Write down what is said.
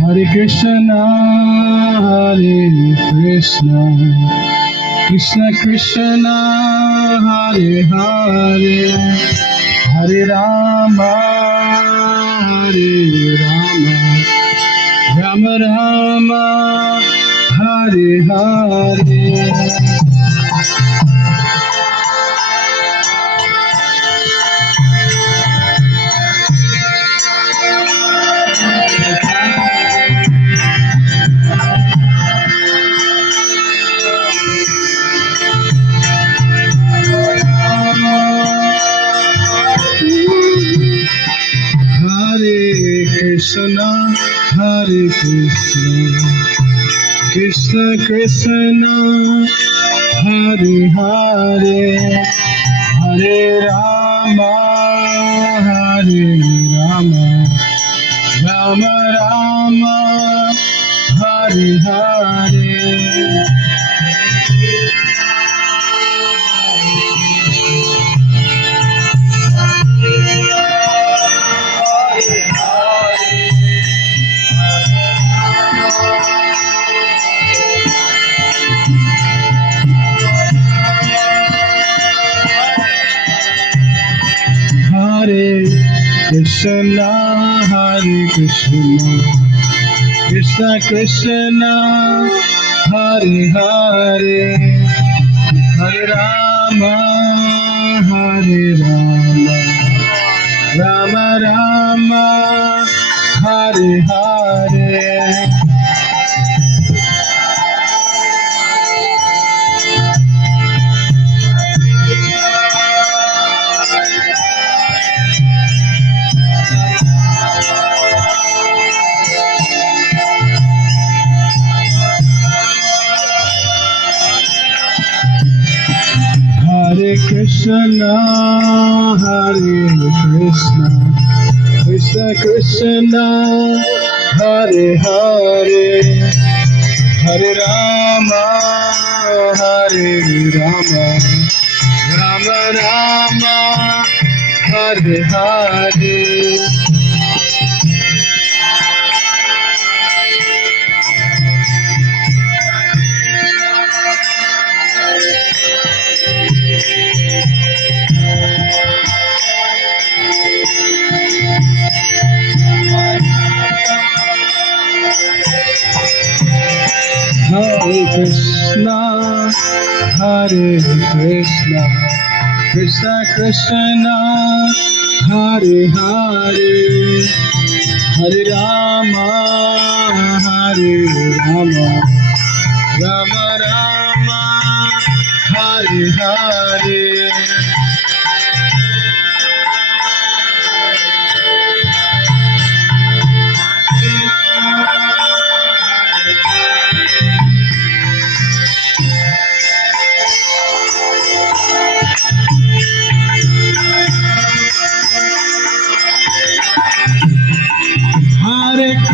Hare Krishna, Hare Krishna, Krishna Krishna, Hare Hare, Hare Rama, Hare Rama, Rama Rama, Hare Hare. Hare Krishna, Hare Krishna, Krishna Krishna, Hare Hare, Hare Rama, Hare Rama, Rama Rama, Hare Hare. Hare Krishna, Hare Krishna, Krishna Krishna, Hare Hare, Hare Rama, Hare Rama, Rama Rama, Hare Hare. Hare Krishna, Hare Krishna, Krishna Krishna, Hare Hare, Hare Rama, Hare Rama, Rama Rama, Hare Hare. Hare Krishna, Hare Krishna, Krishna Krishna, Hare Hare, Hare Rama, Hare Rama, Rama Rama, Hare Hare.